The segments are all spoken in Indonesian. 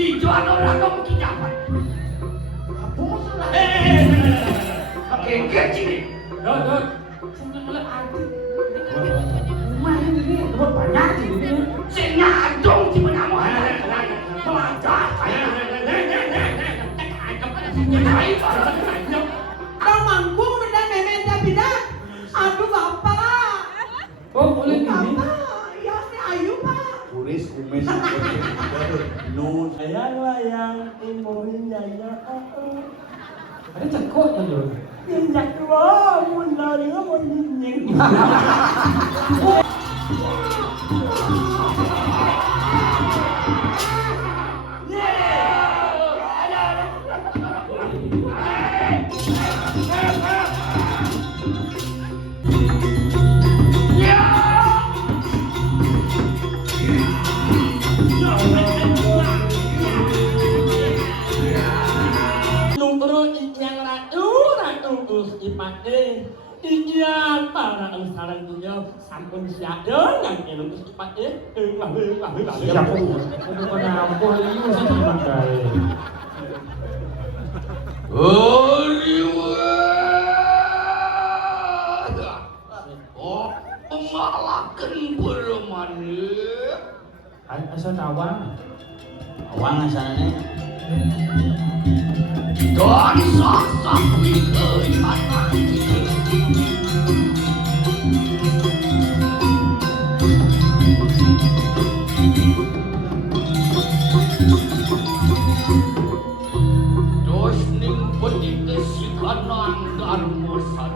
Dijual orang kamu kijapan. Apa masalah? Oke, sini. Dot. Saya mulai arti. Mana ini? Nomor banyak ini. Saya ngadong di mana mau ada. Pelajar. Kau manggung benda memenda bida. Aduh bapak. Oh boleh Bapak, ini. ya si Ayu pak. Kuris kumis nun Wayang-wayang timorin jaya Ada cekok kan dulu. Tindak dua mula dengan mau nyinying Iya, para sekarang dunia sampun siada yang elok cepatnya. Siapa tuh? Bukan apa ini masih dipakai. Oh, mengalahkan bermani. Asal awang. awang asalnya Dan sak kelihatan. Dos ning pedike si kanan dan mosan.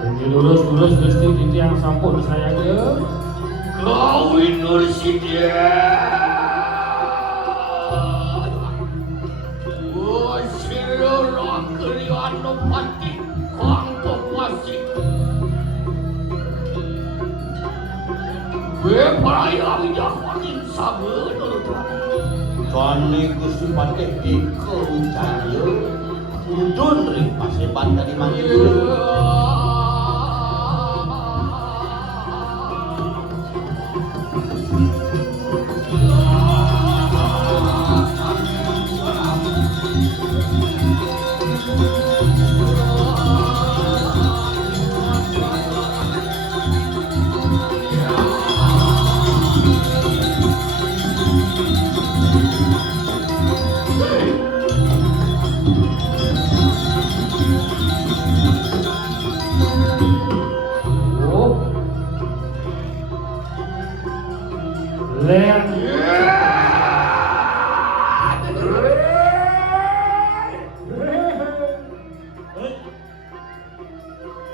Jadi lurus mesti di tiang sampun saya ke. Kawin nur si dia. Sirora kriano pati kangko pasi. Beberapa jawanin sabener. Kani Gusti Pate Iko Ucaya Udun ring paseban dari manggil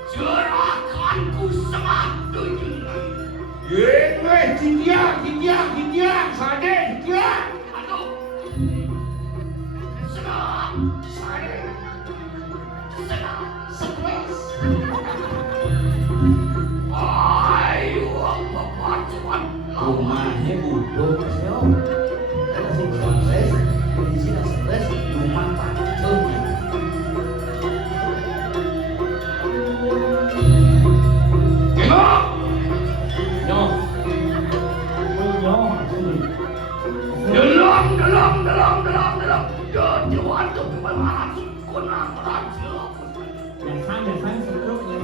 Serahkanku sematu jenengan. Jinjang, sade, jinjang. Aduh. Senang, sade. Senang, stres. Ayo, apa cuman rumahnya butuh sel ada sih stres di sini stres rumah pacul dalam jadi waktu kemana kunang raja Biasa seterusnya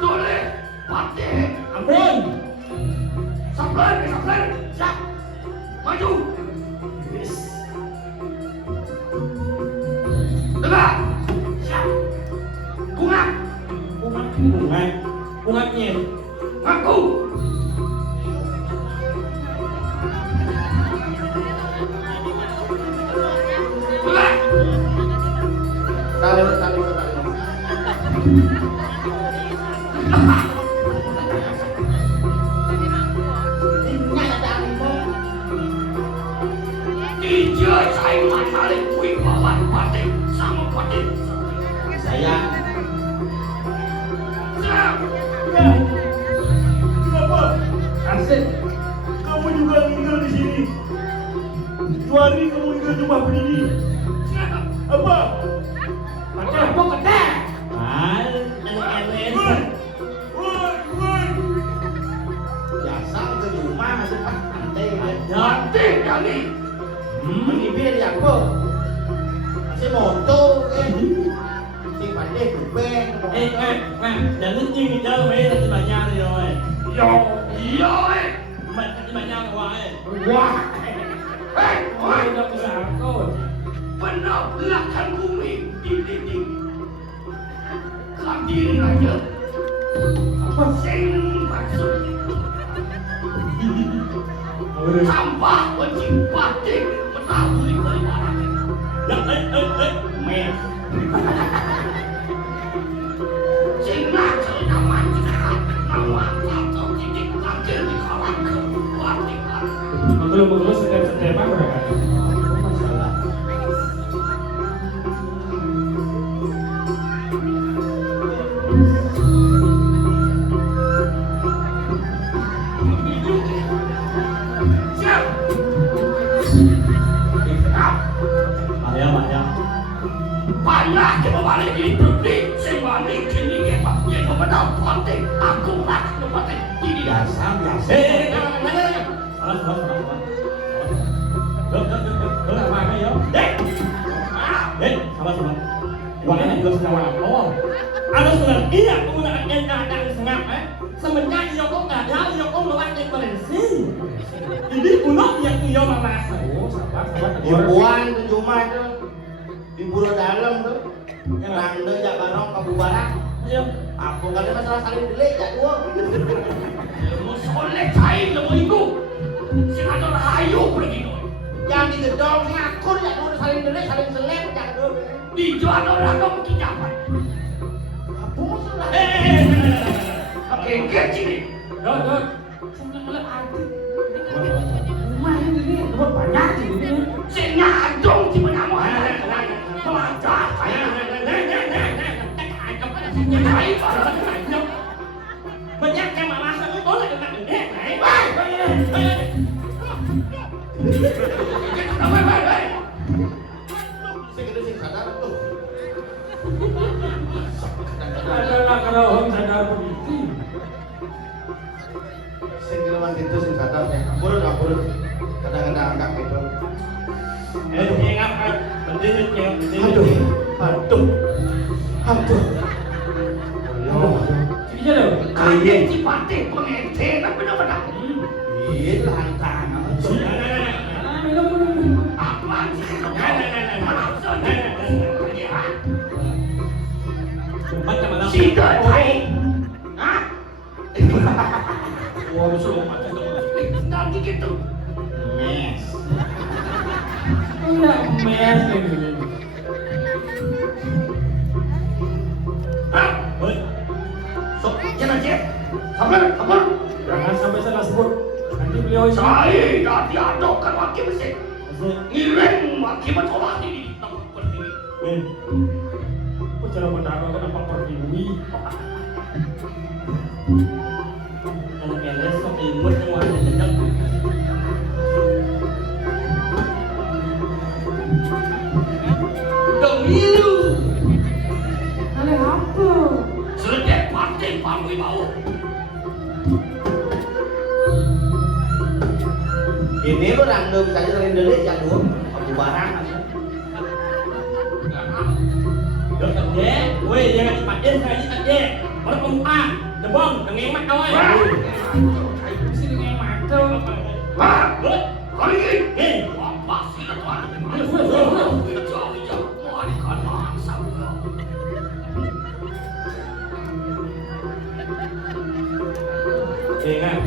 Toleh pati Ampun Sabar siap maju tegak siap bunga Ungapnya ngaku kali Ija saingan balik wibawan pati sama pati sayang siap Kenapa? asik Kamu juga tinggal di sini 2 hari kamu tinggal di rumah begini siap Apa? Ada apa kata? Woi rumah masih pak santai kan. Mati kali. Menibir ya kok. Masih moto kan. Si pandai kupeng. Nhà nước chi người chơi mấy là chị bà nha rồi. Yo, yo, Mày chị bà nha ngoài. wah, Ôi, đâu có sao thôi. benar belakang bumi di dinding. Kambing aja. Apa sing maksud? Sampah pencimpating menaburi kalimaran. Mẹ. Sing ngaco nama jenah, nama satu titik tangkil di kolam kebuatan. Belum setiap apa kan? Masalah. Siap. Ayam. Banyak yang balik di bukti, sing balik kini kita yang benar penting. Aku nak penting. Ini dah. Biasa. Salah. Đó là mai hay không? Đấy. Salah. Wah ini juga sedang apa? Oh. Ada sudah iya, aku nak agenda sengap Semenjak iyo kok nggak ada, iyo kok melawan konferensi. Ini ulok yang iyo malas. Oh, sabar. Ribuan tuh cuma itu di Pura Dalam tuh. Yang tuh jak barong kabupaten. Iya. Aku kali masalah saling delik jak dua. Mau soleh cair lemu itu. Sing ada rahayu pergi tu. Yang di gedong sing akur jak dua saling delik saling selek jak dua. Di jual orang kamu kijapan. Apa masalah? Oke, sini. Dot. Senang hati. Rumah ini dapat banyak ini. Sing nyadong di mana mau ada. Pelajar saya. Nyai para nyok. Banyak yang malas itu boleh kena gede. Baik. Sing gede sing sadar tuh. Adalah kalau orang sadar begitu. Sing kelawan gitu sing sadar ya. Kapur. Kadang-kadang angkat gitu. Ngap. Aduh. Sini je tu. Kalian cipati pengente kan benar-benar. Iya lantang. Apaan sih? Macam mana? Sida tai. Hah? Wah, besok macam tu. Nanti gitu. Mes. Iya, mes ni. Hah? Oi, Sok, jangan aja. Sabar. jangan sampai salah sebut. Nanti beliau isi. Saya dah diadokkan wakil mesin. Ngiring wakil mentolak ini. Nampak berdiri. Kau cara berdarah kenapa berdiri? Kalau keles sok imut yang warna jejak. Demilu. Ada apa? Sedek pating pangui bau. Ini orang tuh bisa saling delik jak dua. Kabupaten. Được thật dễ, quê dia nak cepat dia saya cepat dễ. Orang pempa, debong, kengemat kau ai. Sini ngemak tu. Hah? Good. Kali ini. Hey. Apa sih lah tuan? Hijau. Hijau. Marikan mangsa pula. Ingat.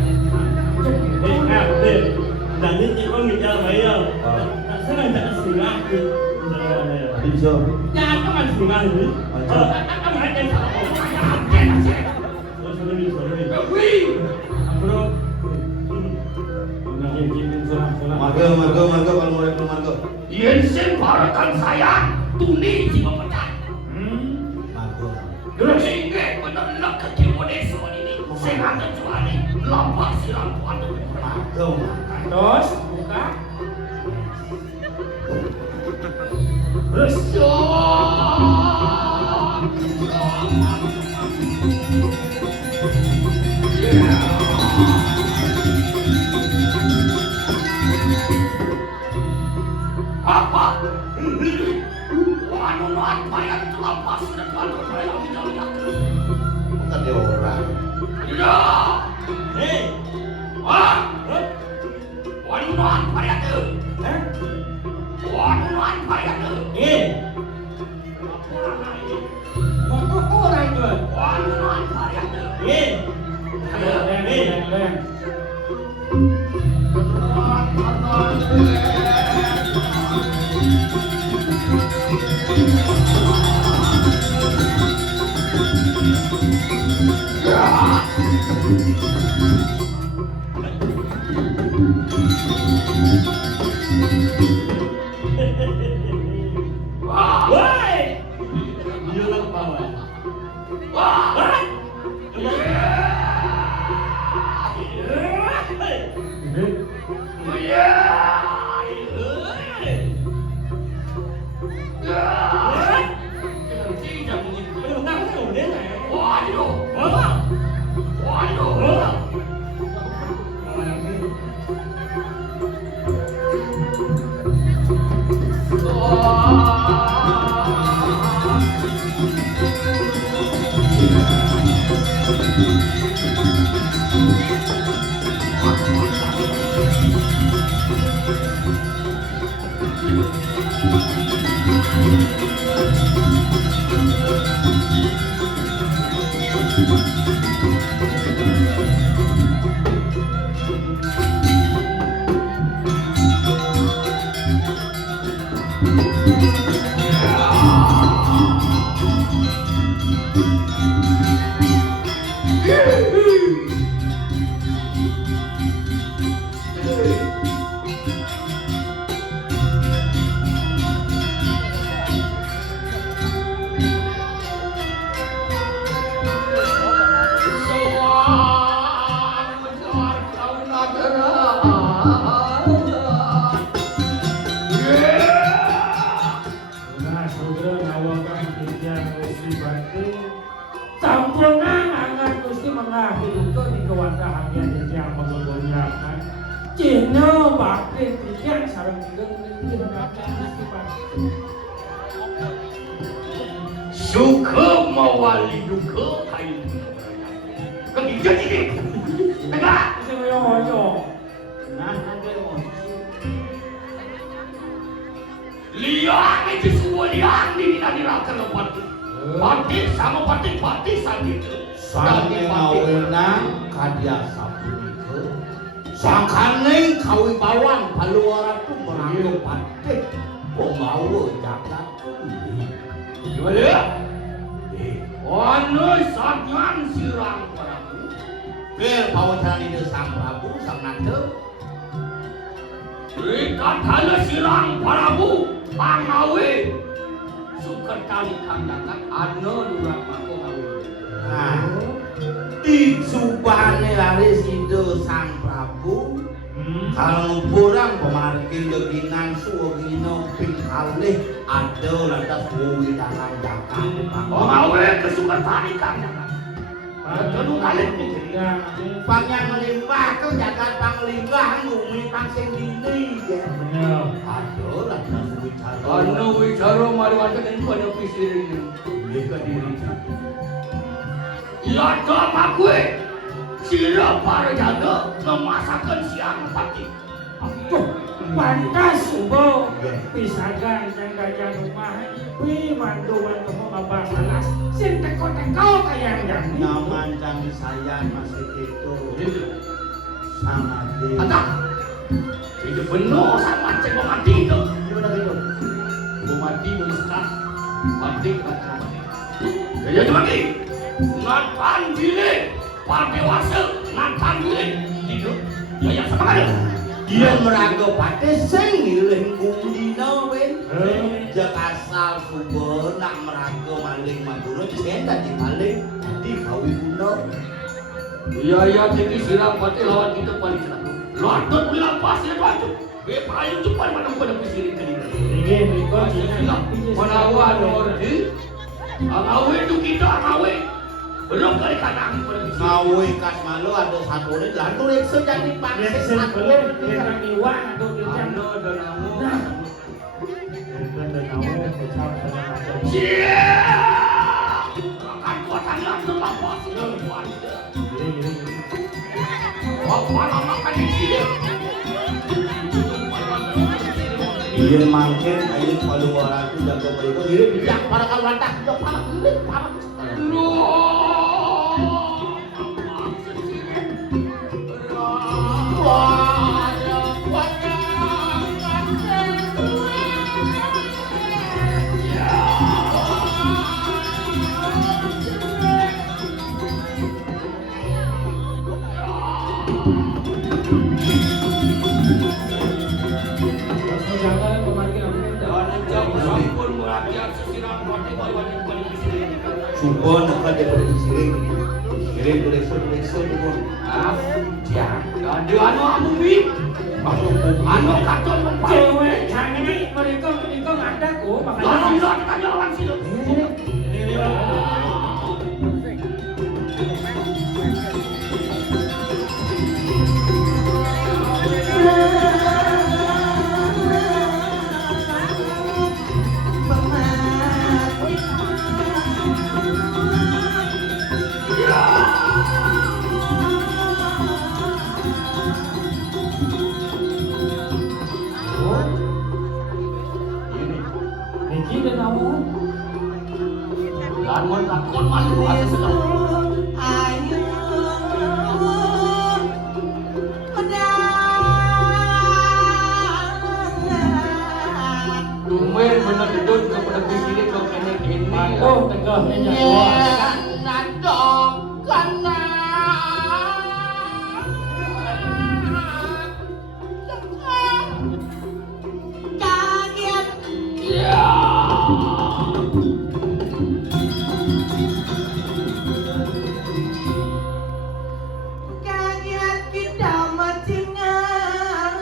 Dan ini kau ngejar saya. Tak senang tak singgah. Bisa. Jangan kau kan singgah ini. Apa mereka yang salah? Sorry. Wih. Bro. Marga kalau mau reklam marga. Yensen parakan saya. Tuni si pemecat. Marga. Terus singgah benar nak kecil Odessa ini. Saya akan kecuali lampak silam tuan tu. Marga. Terus buka. Resok. Waduh, nuan payah terlepas dan waduh payah tidak lihat. Bukan dia orang. Tidak. Hei. Wah, Hah? waduh nuan payah tu. Hah? Waduh nuan payah tu. Mau orang tu. Waduh nuan payah tu. Wah, Woi. Dia nak bawa. wah. Hah? Cina bakal tiga sarang tiga Suka mawali duka kain ketika ini tegak liang itu semua liang di dirakan lepas patik sama patik saat itu Sange ngawinang kadia sapunika. Sangkane kawi bawang paluara tu meranggo patik. Pemawa jagat ini. Gimana? Ono sanyan sirang Prabu. Ker pawacan ini sang Prabu sang nate. Katana sirang Prabu pangawi. Suker kali kandangan ano durak mako ngawi. Nah, di subane laris ide sang Prabu. Kalau kurang pemarkin leginan suwagino pingkalih ada lantas widangan jakan. Pangawi kesuker tali kandangan. Tentu kali pikirnya. Panjang melimbah ke jagat panglimbah ngumi pangsing dini ya. Ada lantas wicara. Ano wicara mariwatan itu ada pisirin. Mereka diri. Ya coba gue. Sila para jaga memasakan siang pagi. Pantas subuh pisagan jangan rumah ibu mandu ngabas alas sin teko kayang jam Nyaman kami sayang masih itu sama dia. Ada. Itu penuh sama cek mati itu. Gimana gitu? Mati memusnah. Mati kata mati. Ya cuma lagi. Ngatan bilik. Para dewasa ngatan bilik. Tidur. Ya yang sama ada. Dia meraga pate sing ngilih kumdina wen. Jak asal subuh nak meraga maling madura jen dadi maling dadi gawe guna. Iya tiki siram pati lawan kita paling senang. Lordot bilang pasti lordot. Be paling cepat mana pada pisirin ke dia. ini mereka Silam. Menawa ordi. Angawe itu kita angawe. Belum kali kadang pada pisirin. Ngawe kas malu ada satu ni lantur ekso jadi pangsing satu. iwan atau Ano dan amo. dan tahu kecap dan Cia. Akan kuatan yang terlapas seluruhan. Apa nama kan di sini? Iya mangkin ayeuna palu orang itu jago beriko ngirim bijak para kalwantah udah parah ngirim parah. jangan memanggil aku. Sampun merakyat sesiran wajib di sini. Sumpah nak daripada siring. Siring direksa pun. Ah, jangan ada anu bi. Anu katon mempan. Cewek jangan mereka ada kok makanya. Lawan tanya lawan sini. Niki dan kamu. Lawan takon malu asa sedang. Tumen bener gedut kepada sini kau kena ini. Oh, tegahnya nyawa. Nadok kana. Kaget. Ya. Kaget kita macingan.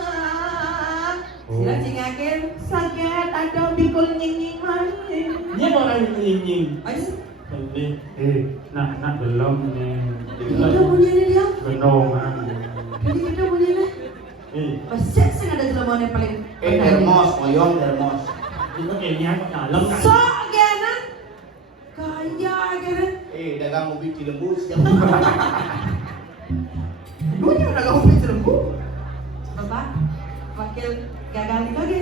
Sila cingakin sakit ada bikul nying maning. Dia mau orang nying. Ayo, Nak belum nih. kita punya ni dia. Benongan. Jadi kita punya ni. Pasal sing ada jelema yang paling. Hermos, moyong Hermos. Itu kayaknya apa dalam kan? So genan. Kaya genan. Dagang mobil di lembu siap. Lu ni udah ngomong itu lembu. Bapak, wakil gagal ni lagi.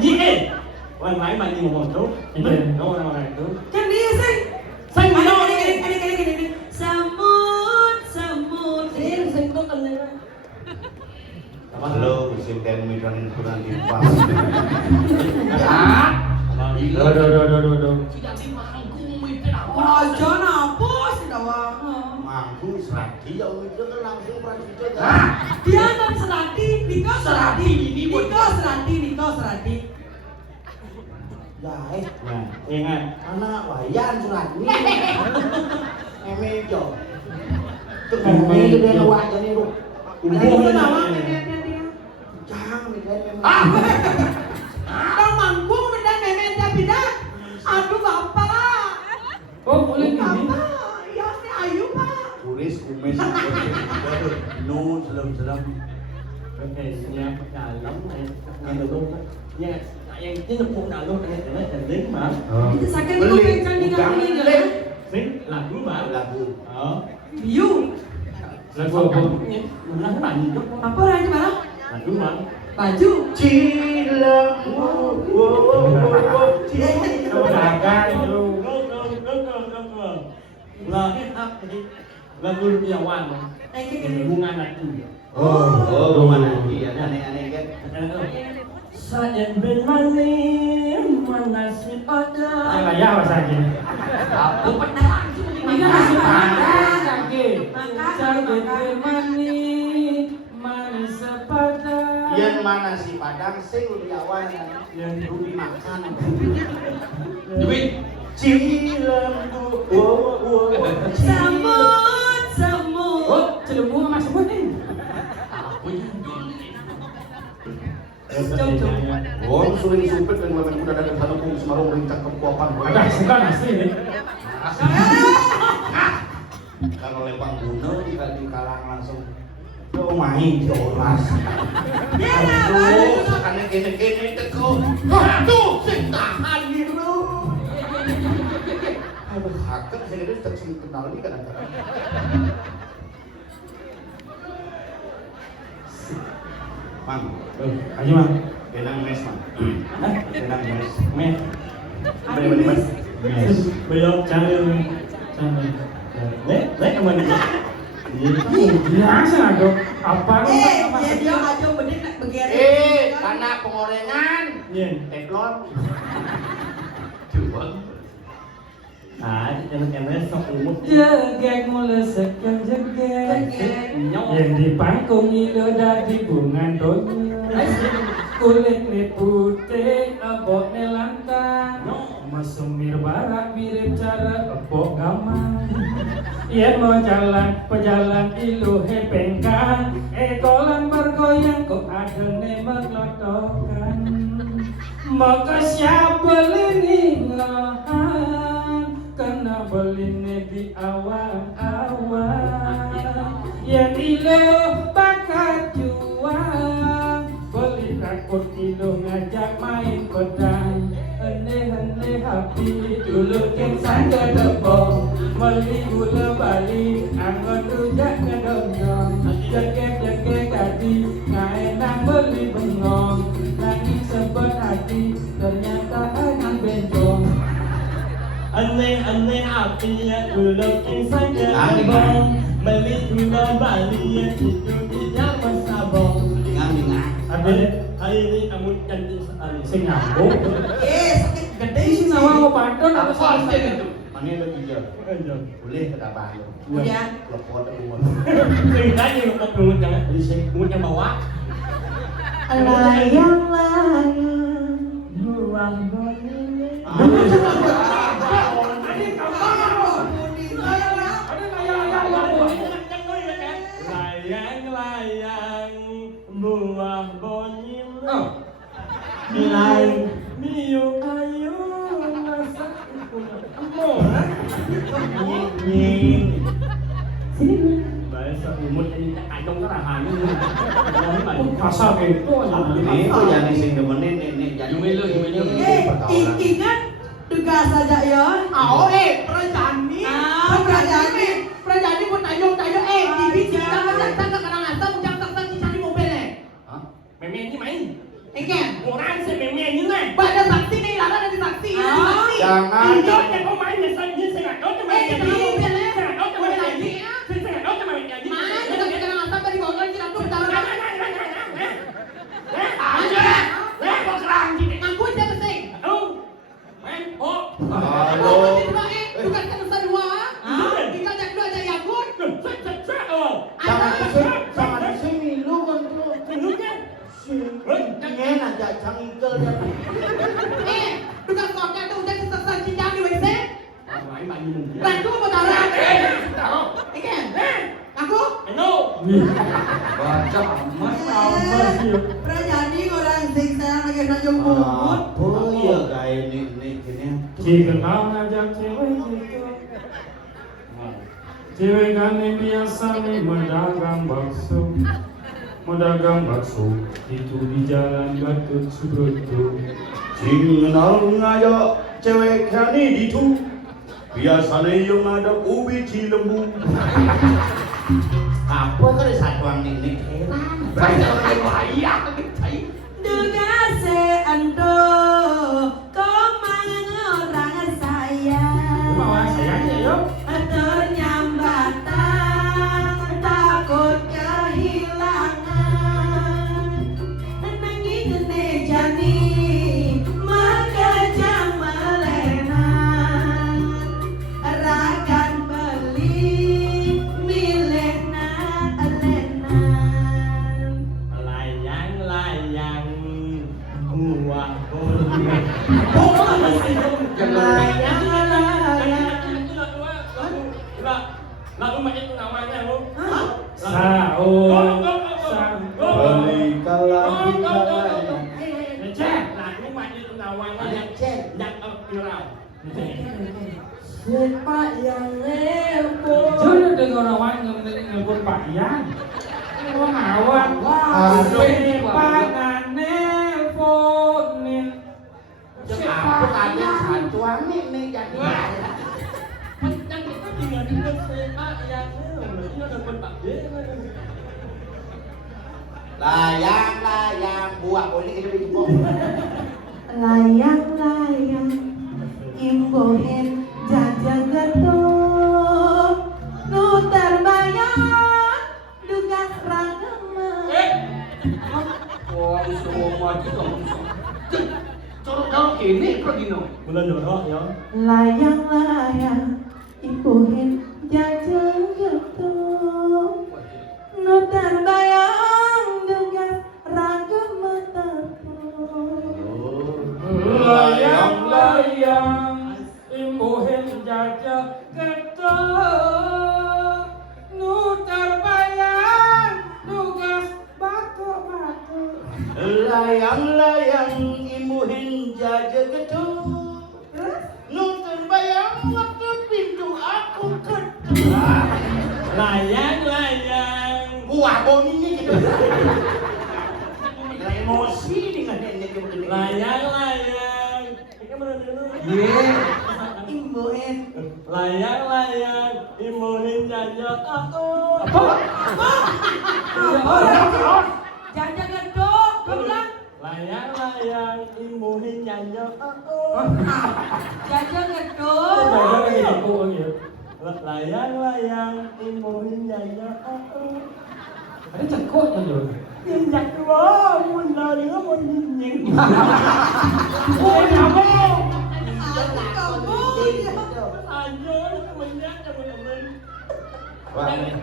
Nyi Wah, main mandi mau tuh. Nó orang itu. Kan dia sing. Sing Mana mana ini. Samut. Sing tu kan ni. Halo, musim termitan kurang timpang. Ah. Doh. Tidak dimanggung mimpi aku. Aja napa sih dawa. Mampu serati ya itu kan langsung prajurit. Dia kan serati, Niko serati. Ya, Nah, ingat. anak wayan serati. Emejo. Tuh Eme. itu dia luar jadi lu. Lagi pun nama dia. Jangan mikir Ah. Kau manggung mendan memen tapi dah. Aduh bapak. Oh, boleh gini. Bapak, ya si Ayu pak. turis kumis. No, selam-selam. Oke, siap dalam yang dulu kan. Ya, yang ini pun dalam kan ini mah. Itu sakit kau pencang di kami ni je. Sing lagu mah. Lagu. Oh. You. Lagu apa? Ulah nyanyi dong. Apa orang itu mana? Lagu mah. Baju. Cilamu. Dagang lu. Lah, lagu Rupiawan. Hubungan aku. Oh, rumah nanti ya, aneh-aneh kan. Saya bermain manasib ada. Ya bahasanya. Aku pernah Ini kan masih ada. Sakit. Sakit bermani manis sepada. Yang mana si Padang sing Rupiawan yang Rupi makan. duit. Cilamu. Semut. Oh, celemu sama sebut nih. Aku yang Oh, suling sumpit dan wamen kuda dan talukung semarung rincak kekuapan. Ada bukan asli nih. Kalau lempang guna di kalang langsung. Oh, main doras. Aduh, sakane kene-kene teko. Aduh, sing tahan gitu. Aduh, haket sing itu tak sing kenal iki kadang-kadang. Mang, Ayo mang. kenang mes, Mang. Kenang mes. Mẹ. Beli mes. Mes. Bây giờ trang lấy cho mình. Biasa dong. Apa dia aja bening nak begere. Tanah pengorengan. Nhìn. Teflon. Coba. Em nói xong rồi một Jegek mulai sekian jegek. Yang di pangkung itu dari bunga donya. Kulit ni putih, abok ni lantang. Mesumir barak mirip cara abok gamang. Ia mau jalan, pejalan ilu hepengkan. Kolam bergoyang kok ada ni melotokan. Maka siapa ini ngahan? Kena beline di awang-awang. Yang ilo bakat juang. Beli takut ilo ngajak main pedang. Hene-hene hati dulu yang sangka tebong. Meli gula bali angon rujak ngedonyong. Jekek-jekek hati ngaenang beli bengong. Lagi sebut hati ternyata angan bencong. anh ấy apinya dulu insan ke abang beli dulu bali itu tidak masabong Lingang-lingang. Ada hari ini kamu cantik sekali sing ngambung. Sakit gede Sing nawa mau pantun apa Apa sih? itu? Mana ada tiga? Boleh kata apa lo? Kemudian Lepot rumah. cerita aja untuk dulu jangan jadi saya kemudian bawa layang-layang buang bola layang-layang buah bonyil Bilai Miu ayu masak Mora Nying Bahasa umut ini Adong kerahan Pasal itu Ini kok jadi sing demenin nih jadi Jumelo. ingat tugas saja ya. Perajani. Perajani pun tayong TV kita macam tak kenangan tak macam tak cari mobil Hah? Meme ini main Ingat. Orang saya meme ini lah Ada saksi nih, ada di saksi. Jangan. Dia yang kau main ya saya nggak tahu cuma Kita jadi mobil saya nggak tahu cuma jadi saya nggak tahu cuma jadi Mana kita kenangan tak dari gongol kita tuh taruh. Apa kerang gini? Aku siapa sih? Halo. Bukan kan besar dua. Kita ajak dua aja ya pun. Jangan di sini lu kan tuh. Ingin aja cangkel dan Bukan kotnya tuh udah kesesat cincang di WC. Bantu mau taruh. Ikan. Aku? baca amat. Perajani orang siksa lagi nonjok bubut. Apa ya kayak ini gini? Jika kau ngajak cewek gitu. Cewek gani biasa nih medagang bakso itu di jalan Gatot Subroto. Singenal ngajak cewek kani ditu. Biasanya yang ada ubi cilembu. Apa kan satuan ini? Baca bahaya gitu. Duga se ando komang orang saya. Mau sayangnya yuk. Ternyambatan takut kehilangan. Nangis nejani makajang melenan. Rakan beli milena lenan. layang-layang buah bonyil buah masih lagu macam itu namanya lu Saul. Beli kalah di kalah. Ngecek. Layang buah boleh kita bikin bom. Layang imbohin jajang gedung nu terbayang dugas ragama. Wah, semua mati dong. Corok ini pergi no. Bulan jorok ya. Layang imbohin jajang gedung nu terbayang dugas ragama Layang imbuhin jajah gedung nu terbayang tugas batu-batu. Layang imuhin jajah gedung nu terbayang waktu pintu aku ketuk. Layang Buah bom ini gitu. Emosi dengan nenek yang begini. Layang. Ini mana dulu? imbohin Layang imuhin jajah aku. jajang gedung bilang Layang imuhin jajah aku. jajang gedung Jajah lagi aku gitu. Layang imuhin jajah aku. Ada cekut kan dulu. Nhìn nhặt quá, muốn là đứa muốn nhìn. Ôi kamu. Aja, mình nhắc cho mình.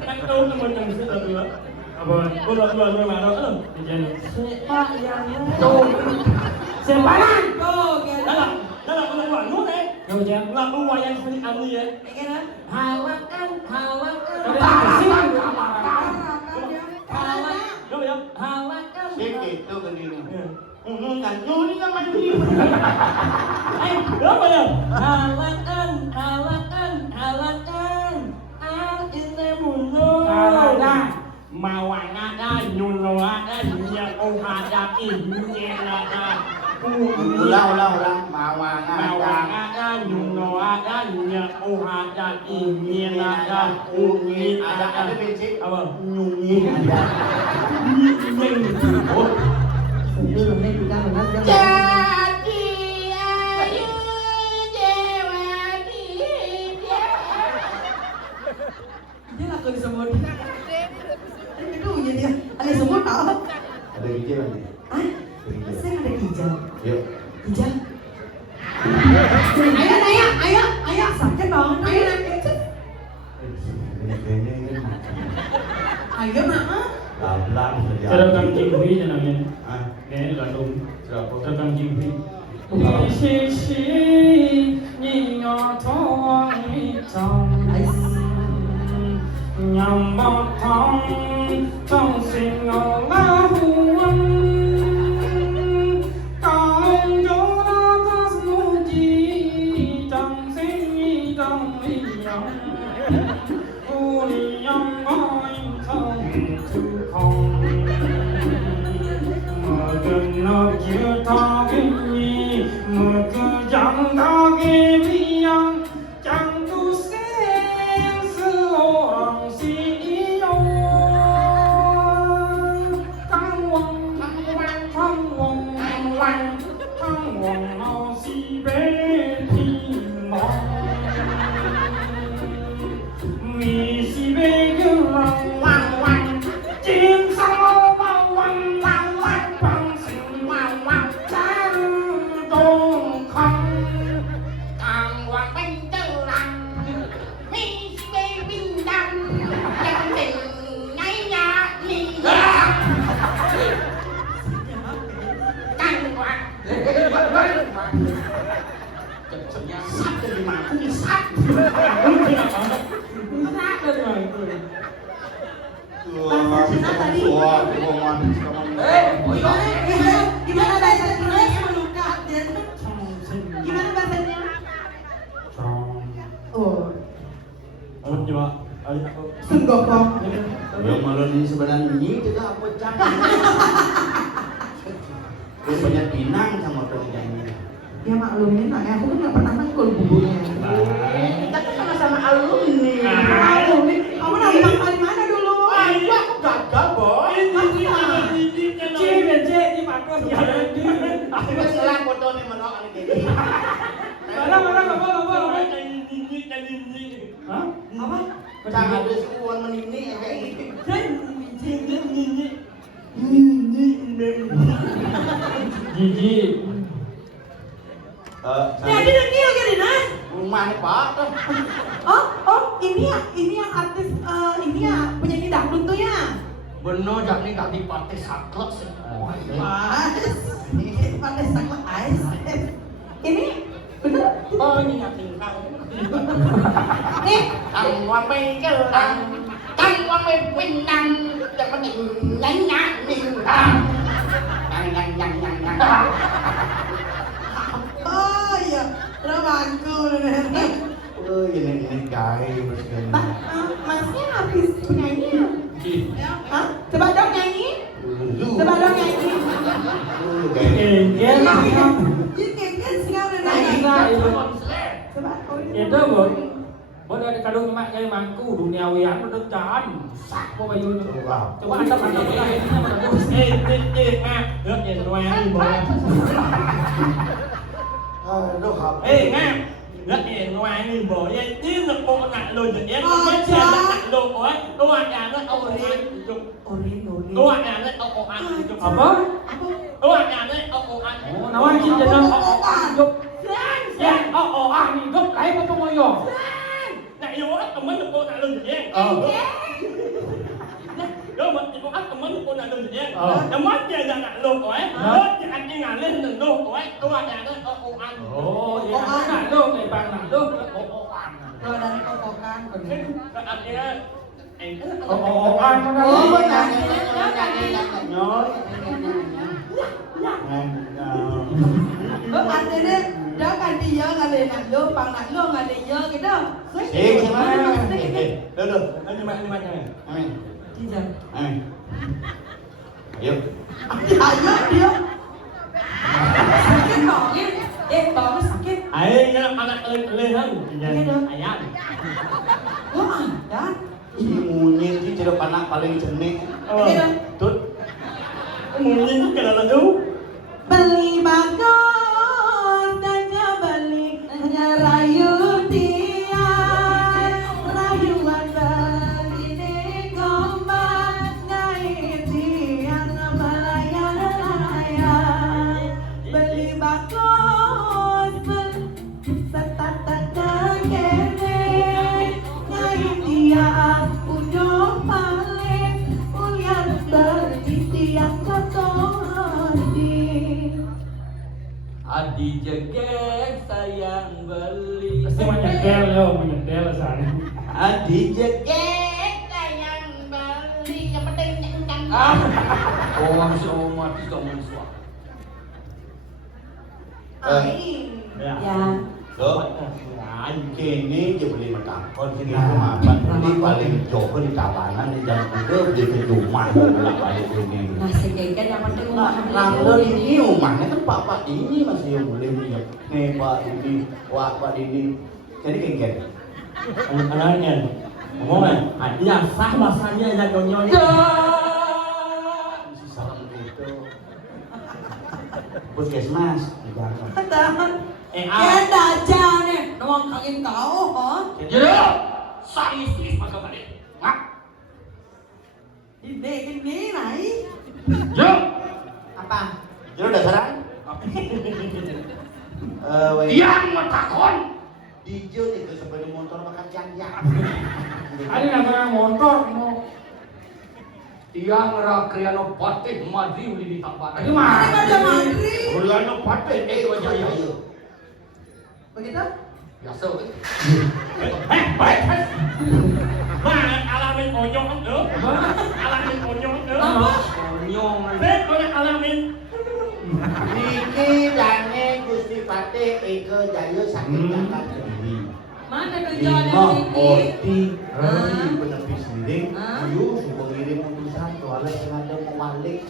Đang đâu cho mình cần sự được nữa. Apa? Cô đợi người mà đâu không? Jadi. Pak yang Tuh. Sembarang. Đó là con quả nút đấy. Kau jangan. Là con quả yang phải ăn gì đấy. hawakan Ada siang kamar. Đúng rồi không? hawakan Sikit tu kan dia. Kan nyuri kan mandi. Đúng rồi nè. hawakan Al ini mulu. Ada. Mawang ada, nyulo ada, yang ada, ini ada. Ulang. Mawang Mawang ada. ada, nyulo ada, yang ada, ini ada, ini Ada ada. prinsip. Apa? Nyunyi ada. Oh, sebelum ini juga lunas Jadi ayu jewati dia lagu disebut itu jadi ada sebut tau Ada hijau lagi. ah saya ada hijau Yuk. hijau ayo sakit dong ayo maaf Lablang saja. Terekam jinghui namanya. Ah, Ini Bandung. siapa? Terekam jinghui. Di sisi nyinya thong mi trong nhằm bọt thong trong sinh ngô la huân còn chỗ đó có nu chi trong sinh trong lý nhong u lý nhong ngôi không tu không mà gần nó chưa tao cái gì mà cứ chẳng tao cái gì chẳng tu sen sư ô lòng si yêu thăng quăng nó si bê thì mong mi si bê cứ quăng chim sao quăng bằng sinh cha tôn không Càng hoàng bánh tư lăng mi si bê bình đăng dân tình ngay nhà mi càng hoàng Sat dari mana? Ini sat. gimana bahasa Inggris melukat dan gimana bahasanya oh Apa coba? sunggokong Yang malam ini sebenarnya tidak apa cakap. Rupanya Pinang sama penyanyi. ya maklumin lah ya aku kan nggak pernah mangkul buburnya Kita kan sama-sama alumni. maklumin kamu nambang dari mana dulu Aku gagal, boy. Ini bagus jadi. Wis ngelak fotone menok iki. Barang apa? Hah? Apa? Jangan ada suwon menini kayak gitu. Gigi. Jadi dia gini nah. Rumah nih Pak. Ini yang artis ini ya penyanyi dangdut tuh ya. Bener jak nih gak dipakai saklek semua. Ini pada sangat ais. Ini bener. Oh ini nggak tinggal. Nih, Thằng Hoàng Minh kêu rằng thằng Hoàng Minh Vinh Đăng cho có định nhánh nhạc mình nhằng. oh iya, romanku nih. Ini gay mesin. Masnya habis penyanyi ya? Hah? Coba dong nyanyi. Coba dong nyanyi. Genggen. Jadi kan singa udah Nah, nyanyi. itu. Coba kau ini. Itu bro. Boleh ada kadung mak kayak mangku duniawian udah jangan sak kok bayu itu. Coba anda pandang ini mana tuh. Nước nhìn ngoan đi bò. Aduh, apa? Ngam. Nước nhìn ngoan đi bò. Vậy chứ nó bộ nặng rồi thì em không biết xem là nặng đồ ấy. Đồ ăn nhà nó ông ăn chụp. Đồ ăn nhà nó ông ăn chụp. Apa? Đồ ăn nhà nó ông ăn. Oh, nawan cinta dan hidup. Ya, ini hidup kayak apa mau yo? Nặng yếu ác cầm mất được cô nặng lưng thì em. Đó mà chỉ có ác cầm mất được cô nặng lưng thì em. Nó mất về là nặng lột ấy. Đó chỉ ăn cái ngàn lên đừng lột ấy. Đồ ăn nhà nó ông ăn. Oh, ya nak dong, bang nak dong. Kalau dari kokokan bener. Ăn cái đó. Oh, an mana? Oh, benar. Nyor. Ăn đây đấy. Đó kan dia kali nak lo, pang nak lo kali dia gitu. Gimana? Duduk. Ini mana? Amin. Tidak. Amin. Ayo. Ayo dia. Sakit bawahnya. Bawahnya sakit. Ayo anak lên hơn. Ayam. Wah, ada. Si monyet ini cerita anak paling jenik. Tut. Mungkin itu kena lalu. Beli bagus saja beli rayu dia rayuan beli di gombang ngait dia melayang layang beli bagus setata kene ngait dia ujung paling ulian berisi yang kotor. Adi jegek sayang beli. Pasti menyetel yo, menyetel sana. Adi jek. Sayang beli yang penting nyang. Orang semua tidak mensuap. Ya. Loh. Kini dia beli makan. Kon sini makan. Ini paling jauh di kawanan di jam 3 di rumah. Balik ini. Masih keken yang penting Lalu ini rumahnya kan pak ini masih yang boleh minyak. Nih pak ini, pak ini. Jadi kengken. Anaknya. Ngomong hadiah sah masanya ya nyonya. Masih salah gitu. Puskesmas. Jangan. Kita aja nih, nuang kagin kau, ha? Jadi, saya istri maka balik. Ini naik. Yo, Apa? Jadi udah serang? yang metakon. Dijo itu sepeda motor makan jang-jang. Ada nak motor mau. Yang rakriano patih madi uli ditampak. Ini mah. Ada mandri. Rakriano patih itu jaya. Begitu? Biasa. Baik. Mana alamin onyong itu? Alamin onyong itu. Onyong. Kau alamin. Niki dane Gusti Patih Eko Jaya saking Jakarta ini. Mana Lima oti penepis liring. Hah? Ayo suruh ngirim utusan soalnya sengaja mau balik.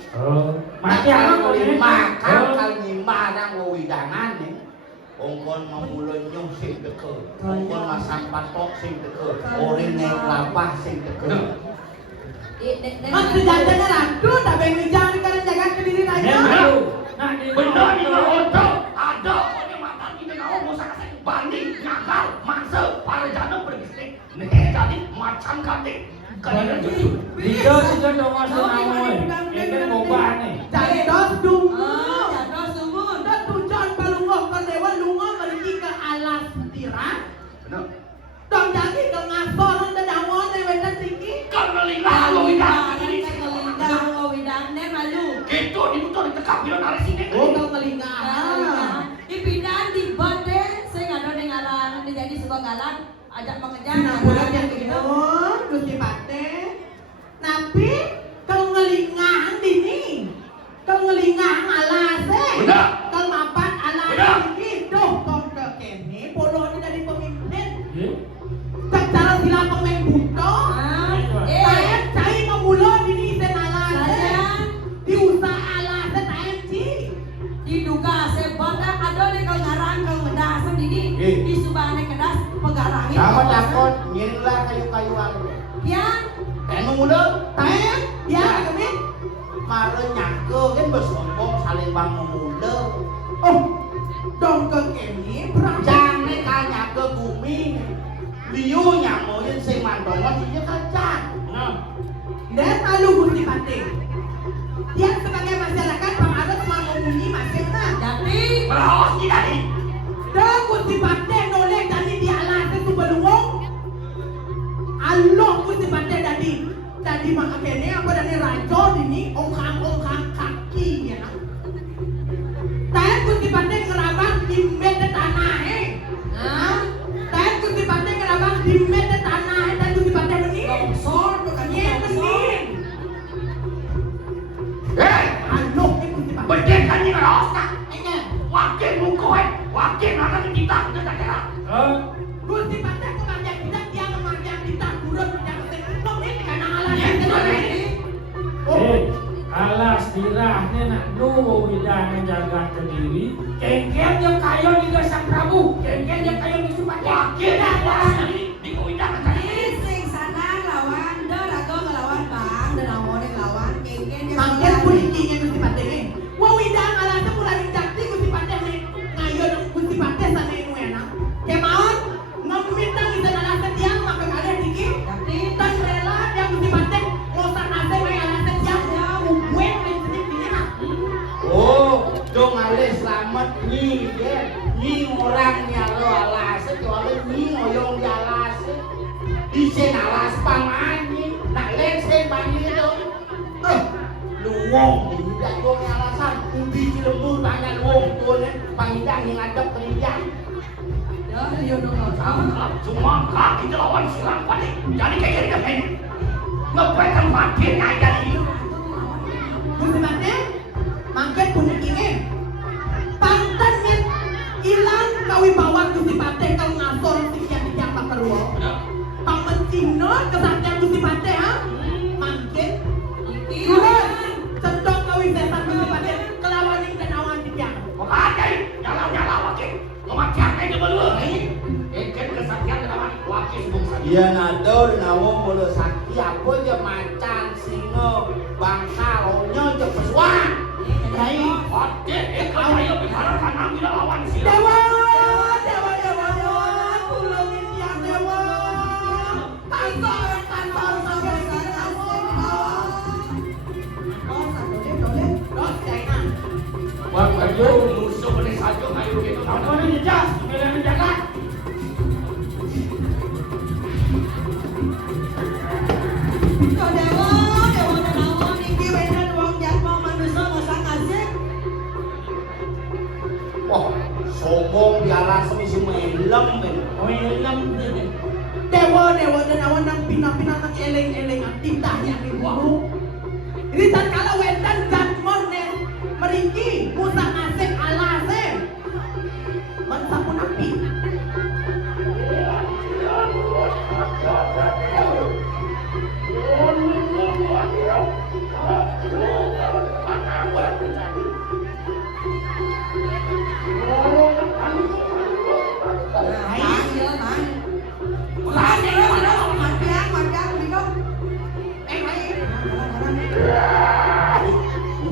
Mati apa kau ini? Makan kali lima nang widangan nih. Ongkon mamulon nyong sing teke. Ongkon masang patok sing teke. Orin naik lapah sing teke. Mas kerjaan lah, tuh tak pengen jangan karena jaga ke diri aja. Gitu dibutuh ditekap bila narik sini. Oh, kau ngelinga. Dipindahan di bande, saya nggak ada dengaran, jadi sebuah galan, ajak mengejar. Nah, bulan yang gitu, Gusti Pate. Tapi kau ngelingang dini, kau ngelingang alase. Benar. Kau mapan Benar. alase gitu. Kau ke kene, polonya dari pemimpin. Ya. Tak cara sila pemain buto. Saya cai memulo dini sen alase. Diusah alase saya ci. Diduga sebanda ada nih kau ngarang kau ngedas dini di subahane kedas pegarangin. Sama takut nyirilah kayu-kayuan. Ya, Kayak mengulo. Saya dia kami. Mare nyangke kan bersombong saling bang memulo. Oh, dong ke kene berang. Jangan kanya ke bumi. Liu nyamoin sing mandongo sih kacang. Nah, Dan lalu Gusti Pate. Dia sebagai masyarakat pengaruh menghubungi masyarakat. jadi Berawas tidak nih. Dan Gusti Pate noleh tadi di alase tu beluong. Allah Gusti Pate tadi mak kene apa dari rajo dini ongkang kaki ya. Tapi Gusti Pate ngerabang di medan tanah Tapi Gusti Pate ngerabang di medan tanah dan Gusti Pate benih. longsor bukan Iya longsor. benih. Hei, Gusti Pate. betul kan ni berawas tak? Enggak. Wakil mukoy, wakil anak kita kita tak kira. Gusti Pate kematian kita dia kematian kita turun tidak kesentuh ini karena alasan Iya, kita betul. ini. alas dirahnya nak nu tidak menjaga kediri. Kengkeng yang kayo di Sang Prabu, kengkeng yang kayo di Supati. Wakil dah orang ini di kuidah tadi. Sing sana lawan, rago ngelawan bang, dan awalnya ngelawan, kengken yang Mangkel pulikinya Gusti Pate ini. Wah widang alasan mulai jakti Gusti Pate ini. Ngayo dong Gusti Pate sana ini enak. Kemaun ngomintang di sana alasan tiang maka kalian dikit. Tapi Dan rela yang Gusti Pate ngotak ase main alasan tiang ya uwen main sedikit dia. Oh, dong ale selamat nih ya. Ni orang nyalo alase kecuali ni oyong di alase. Di sen alas pamani, nak lese bani dong. Luwong tidak dong alasan. Ubi di lembur banyak luwong tuh nih. Pangidang yang ada penidang. ya yo dong Sangkap cuma kaki kita lawan silang pada. Jadi kayak gini kan ini. Ngepekan mati aja nih. Gusti Pate mangkel pulikinya. Pantannya ilang kawibawan Gusti Pate kalau ngasor sekian di tiang tak keruang. Pamencino kesaktian Gusti Pate ha? Mangkin Kurang Cendok kawi setan Gusti Pate Kelawan yang kenawan di tiang Makanya nyala wakil. Kematian aja berdua. Kan kesaktian kenapa? Wakil sebelum sakit. Iya nadol nawong bolo sakti apa aja macan singo bangsa onyo aja pesuan. Rai Wakil, kalau ayo bicara kan ambil lawan silang. Dewa Tulungin tiang Dewa Tantor sampai sana Dos jainan Ayo musuh boleh saja ayo gitu. Apa ni jejas? Bila menjaga. Kau dewa dan awal tinggi wedan wong jatmo manusia ngosang asik. Wah, sombong di alas semisi melem ben. Welem ni. Dewa dan awan nang pinang-pinang nang eleng-eleng titah yang dibunuh. Ini tak kala wedan jatmon ne meriki musang asik alase. Mensapun api. Bang, ya bang. Bang, makan, minum.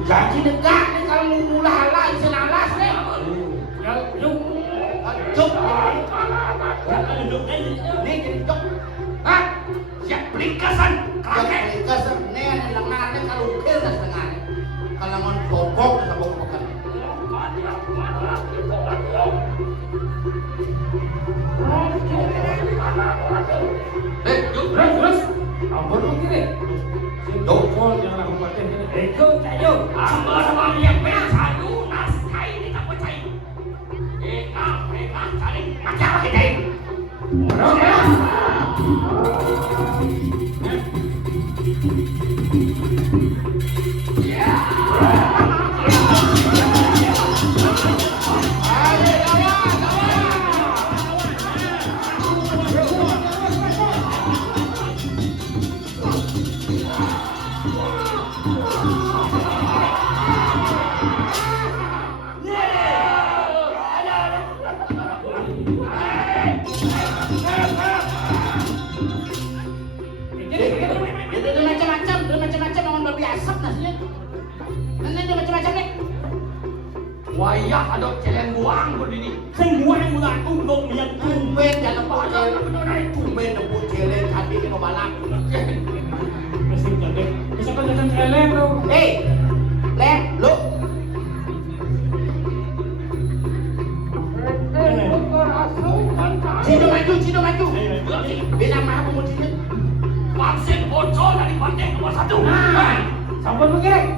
Janji dekat ni kalau mau mula halal isen alas ni. Ya, yuk. Cuk. Duduk ni. Ni jadi cuk. Hah? Siap pelikasan. Kakek Kakek. ni keser ni ni lengan ni kalau ukir dah setengah ni. Kalau ngon bokok sabok bokan. Yuk. Terus. Apa tu kira? Jokol yang laku paten ini. Eko cayo. Amba sama yang bersatu naskai ini tak percaya. Eka cari macam kita. Dia macam-macam orang babi asap nasinya. Nanti dia macam-macam nih. Wayah ada celeng buang begini. Sing buang mula untuk yang Tumben jangan tumben nebut celeng hati ke balak. Mesti jadi. Bisa kan datang eleng tuh. Le, lu. Cino maju. Bilang mah aku mau cino. Vaksin bocor dari partai nomor 1. Sampun begini.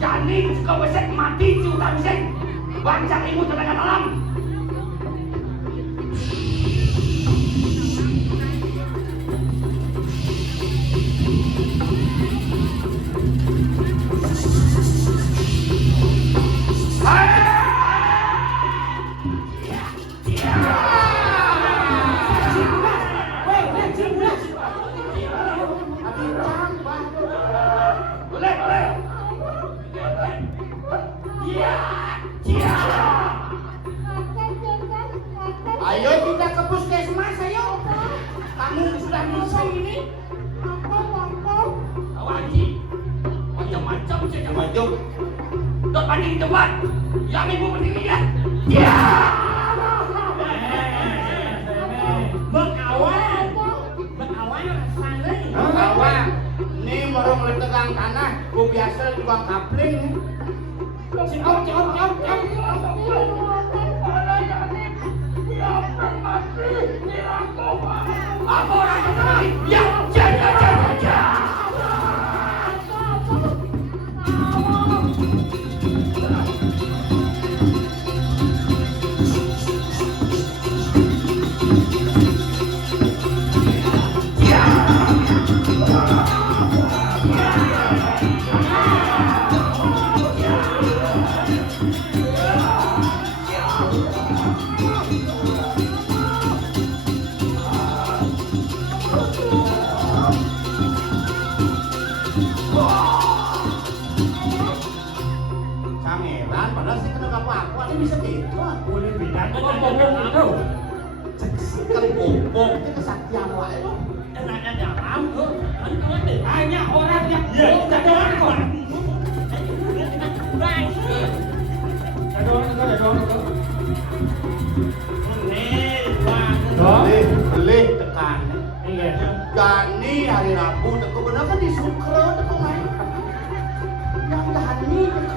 Janin juga besek mati di hutan besek. Bancang ilmu tenaga dalam. Boleh. Ayo kita ke puskesmas ayo. Kamu sudah bisa ini. Awaji. Macam-macam saja. Maju. Dot banding debat. Yang ibu pendirian. Berkawan sana. Bawa. Nih morong letegang tanah. Gua biasa tukang kapling. Apa orang yang ya, jaga. Sangeran padahal sih kena apa-apa. Ini bisa gitu. Boleh bilang kok ngomong itu. Kan bobok itu kesaktian wae lo. Enaknya dalam tuh. Hanya orang yang Ya, ada orang kok. ada orang itu. Beli tekan. Iya. Gani hari Rabu teko bener kan di Sukro teko main. Yang Gani teko.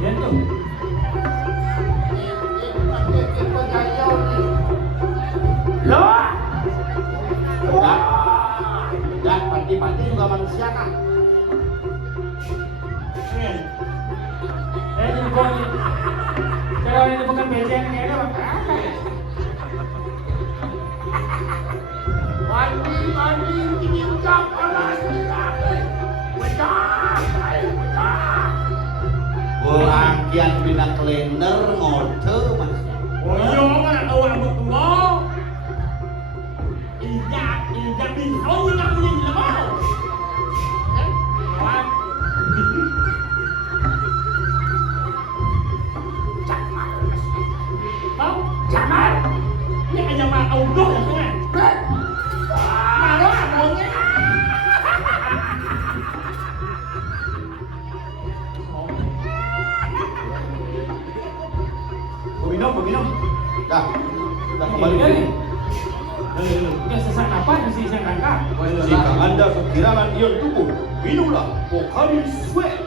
Iya tuh. Loh. Dan pati-pati juga manusia kan. Kalau ini bukan bejen ini apa? Mandi, ini ucap panas. Angkian bina kalender ngode mas. Oh iya kan tahu aku tuh. Ijak bisa nggak punya jelema. Jamal. Ini hanya mau audo ya kan? Malu abangnya. Minum. Dah kembali. Udah sesak napas mesti sesak rangka. Jika Anda kekirangan ion tubuh, minumlah Pokali Sweat.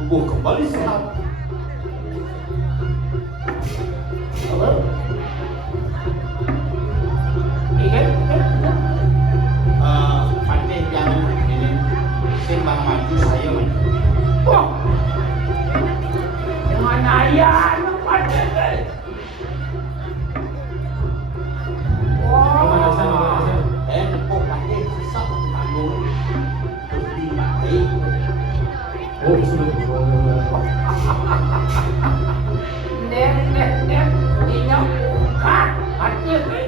Tubuh kembali sehat. Patih yang ini simbang maju saya man. Wah, dengan ayah anak patih ke. Wah, Kok patih sesak tanggung terus dibaik. Oh, sudah. Nek, ini bukan patih ke.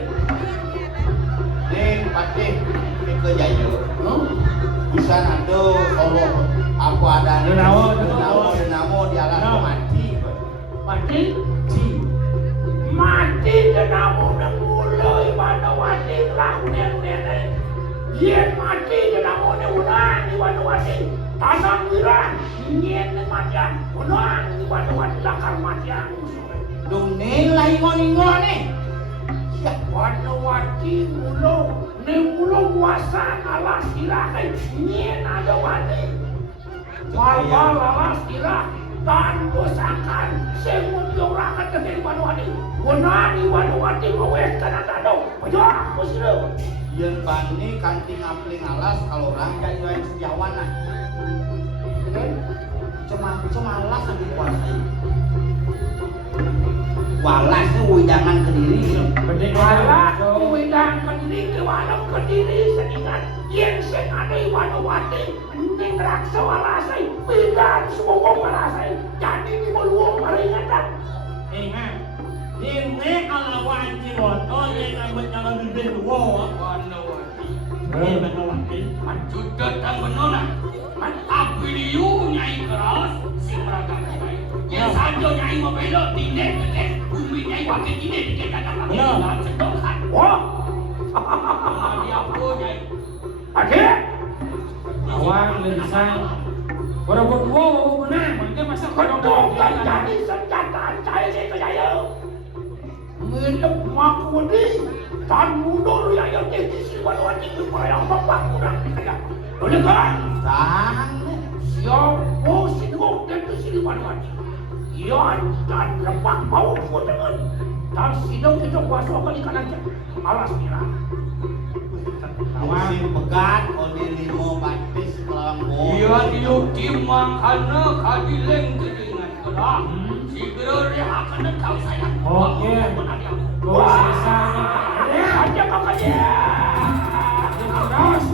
Nih patih ke jaya. Bisa nanti kalau aku ada dinamo di alas mati. Mati? Mati dinamo na mulai mana wati lah nenek. Yen mati dinamo na unang di mana wati. Tanang wirang yen matian unang di mana wati lakar matian. Dung nilai ngon nih. Mana wati mulo ne mulo kuasa alas irakai yen ada wati. Wal alas irak dan bosakan semut yorakan ke Wanuwati. Wanani Wanuwati mawes kana tado. Pajak muslim. Yen bani kanting apling alas kalau orang jadi yang sejauhan nah. Cuma alas yang dikuasai. Walas itu widangan kediri. Walas widang kediri ke walau kediri seingat yen sing ada Wanuwati ning raksa walasai widang semua walasai jadi di meluang maringatan. Ingat, ini kalau wajib motor yang amat kalau di luar. Wanuwati. Ini Wanuwati. Mancut datang menolak. Man api liu nyai keras si meragam nyai. Yang saja nyai membela tindak kekeh. Bumi nyai wakil tindak dikit datang lagi. Dan sedokan. Wah. Dia pun nyai. Adik. Awang lisan. Walaupun wow menang, mungkin masa Kedua jadi senjata saya di kejaya. Menep maku ni. Dan mundur yang jadi si Wanuwati yang bapak kurang dikaya. Boleh kan? Tahan. Siapa si Duk dan si Wanuwati? Ian dan lepak bau pun dengan. Dan sidang kita kuasa akan ikan aja. Alas kira. Musim pegat kalau di limo batis melawan Ia diukimang karena kadileng keringan kerah. Si Gerori akan tahu saya. Oke. Kau selesai. Aja kakaknya. Terus.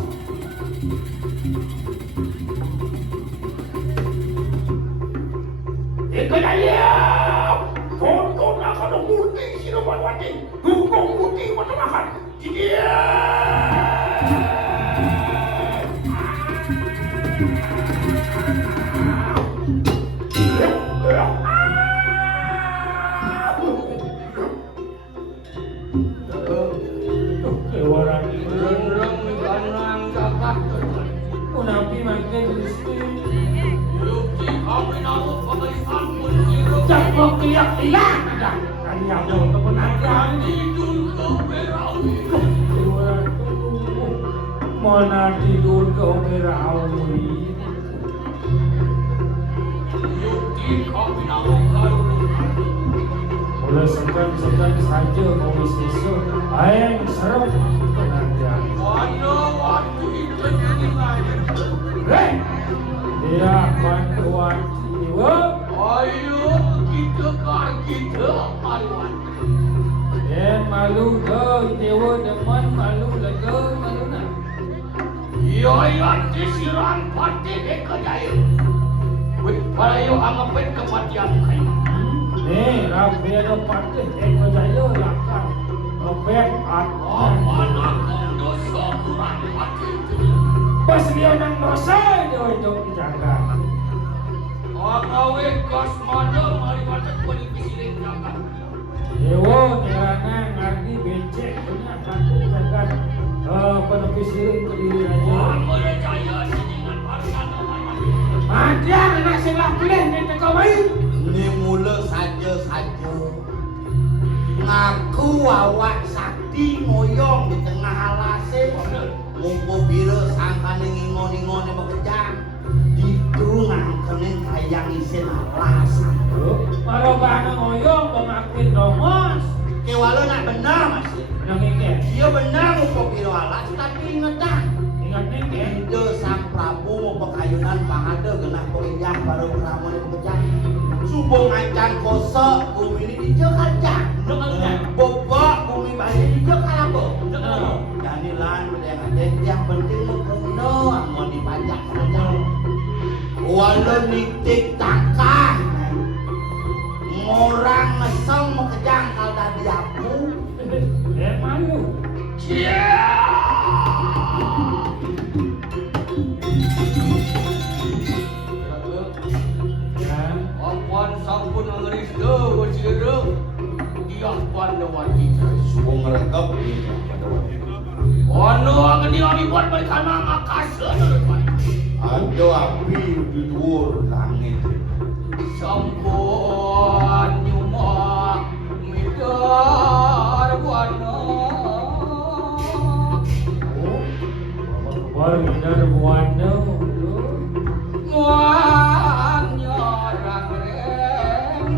Ikadaya. Tonton akan murti si Wanuwati. Dukung murti macam-macam. Dia. Keluaran Unapi makin mesti. Jangan teriak-teriak ada. Hanya dong teman aja. Mana tidur ke Omerawi. Boleh segan saja kau sesu. Ayang serem tenaga. Dia bantuan jiwa. Ayo kita maluan. Dan malu ke dewa deman malu lega malu nak. Iya disiram pati kejaya. Palayo angapin kematian kayo. Nih, rapi ada patih jaya lakukan. Lepek Mana kau dosa kurang pati. pas dia nang dosa dia itu dijaga. Agawe kos mana mari watak penipisiling jaga. Dewa nyerana ngarti becek punya satu jaga penepis siring ke diri aja. Mereka sedingan parsana mati. Ada anak selah pelan yang tengah baik. ini mula saja ngaku awak sakti ngoyong di tengah alase mumpu bila sangkane ngingon-ingone bekerja itu ngangkening kayang isin alasan Kalau bana ngoyong pemakin domos. kewalo nak benar masih Nang ngeket. Iya benar mau kira alas tapi inget dah. Ingat ngeket. Ide sang Prabu mau pekayunan pangada genah perinjang baru keramun kejang. Subung acan kosok bumi ini dijek aja. Bobok bumi bali dijek kalabo. Janilan yang penting mau kena mau dipajak saja. Walau nitik tangkah. Orang ngesong mau kejang kalau dah diapu. Malu. Ampun sampun ngeris deuh cireuh. Dia Pandawati. Subung ngerekep. Ono geni dibuat balik kana ngakaseun. Ada api di dhuwur langit. Sampun nyumak midar buana. Benar buana. Muan nyorang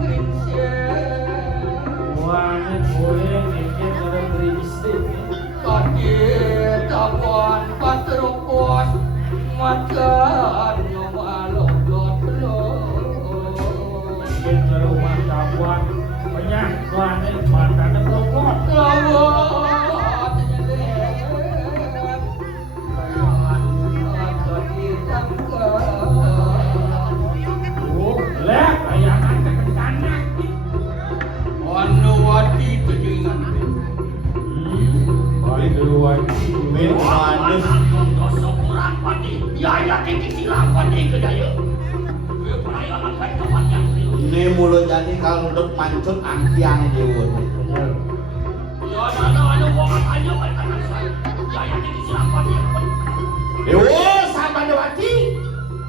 ringsir. Buana boleh ngeket orang berisik. Kaki tapon patrupos makan nyomalot lo. Ngeket rumah tapuan. Banyak buana mata kelopot. Lawat nyelem. Kaki tangkap. Oh, lek layangan tekan kanak. Pandawati tejingan. Balik keluar. Min manis. Dosa kurang pati. Ya titik silang pati kedaya. Perayaan baik tempat yang Ini mulut jadi kalau dek mancut angkiang di dhuwur. ya ada wong aja baik anak saya. Ya titik silang pati. Dewa Pandawati.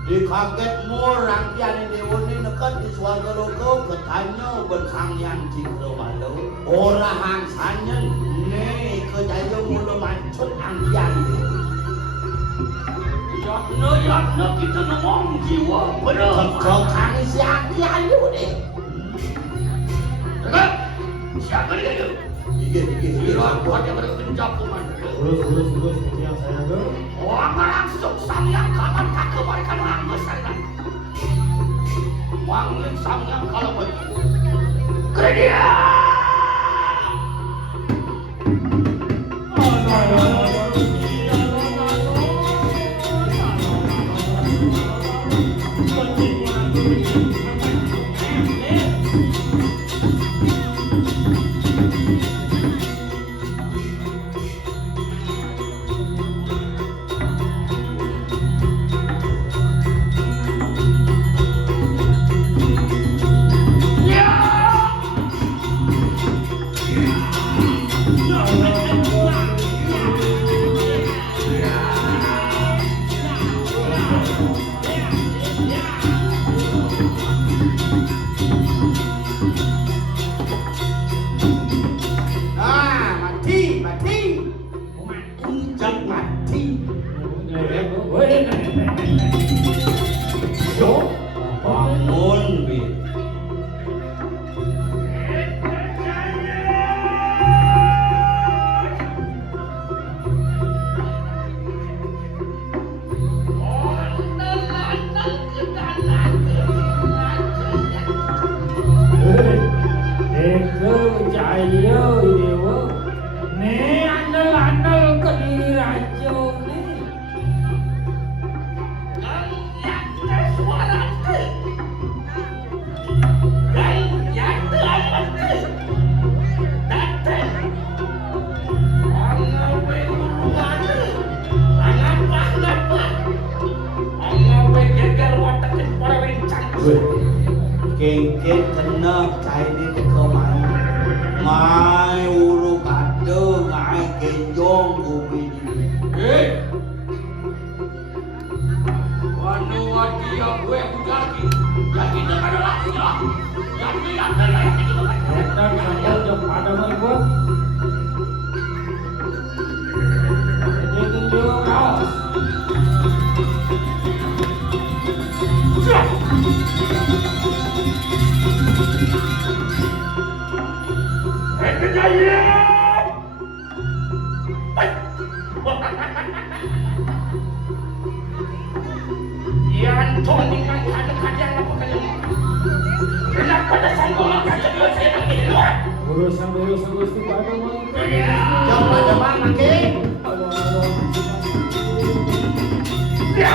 Dikaget murang kian dewa ini neket di swarga loka ketanya bersang yang cikro malu. Ora hangsanya nih kejaya mulu mancut angkiang. Yakna kita ngomong jiwa bener. Cocok kang si angkiang itu deh. Dengar? Siapa dia itu? Silang pati berkenjap kuman. Terus yang saya ke. Orang langsung samyang kaman kakek mereka nangis saya. Wangin samyang kalau begitu. Kredia. Bangun, Bi. Jaya dewa. Nih andal ke diri raja nih. Kengket kena cai di keman. Ngai ulu kade ngai kenjong ubi di. Wanu wadi ya gue bujaki. Yang kita ada lagi lah. Yang kita Kita sampai jam ada minggu. Jadi dulu kaos. Kejayaan. Coba tinggal kadang-kadang apa kalian? Kenapa ada sanggup makan sebelum saya pergi di luar? Urusan Gusti pada mangke. Jam pada mana ke? Ya.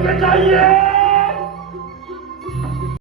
Kejayaan!